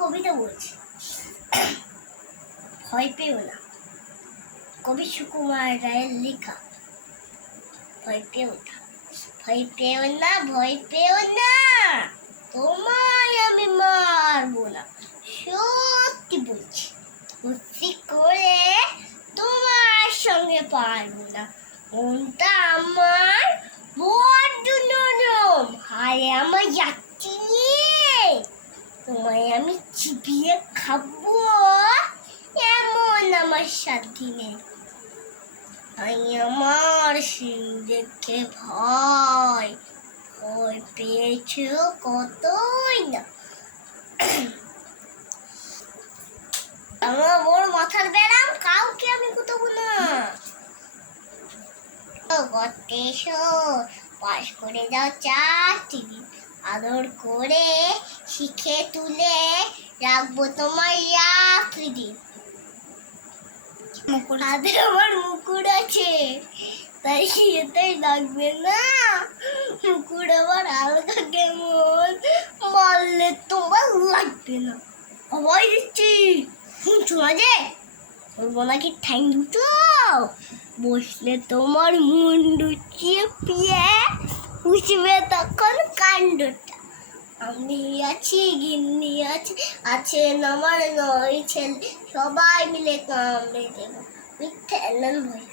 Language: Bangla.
কবিতা বলছি। ভয় পেও না। কবি সুকুমার রায়ের লেখা। ভয় পেও না, ভয় পেও না, ভয় পেও না, তোমায় আমি মারবো না। সত্যি বলছি, কুস্তি করে তোমার সঙ্গে পারবো না। মনটা আমার বড্ড নরম, হায় আমার যাচ্ছি নিয়ে তোমায় আমি চিবিয়ে খাবো, এমন আমার সাধ্যি নেই। আমি আমার সিং দেখে ভয় ভয় পেয়েছো কতই না। আমার বড় মাথার ব্যারাম, কাউকে আমি কুতাবো না। গর্তে এসো, পাশ করে যাও 4টি দিন, আদর করে শিখে তুলে রাখবো তোমার রাত্রি দিন। হাতে আমার মুকুট আছে, তাই এটাই লাগবে না। মুকুট আমার হালকা কেমন, মারলে তোমার লাগবে না। সবাই দিচ্ছি, শুনছো না যে বলবো নাকি ঠ্যাং দুটো, বসলে তোমার মুন্ডু চেপিয়ে উঠবে তখন কাণ্ডটা। আমি আছি, গিন্নি আছে, আছেন আমার 9 ছেলে, সবাই মিলে কামড়ে দেবো। মিথ্যে ভয়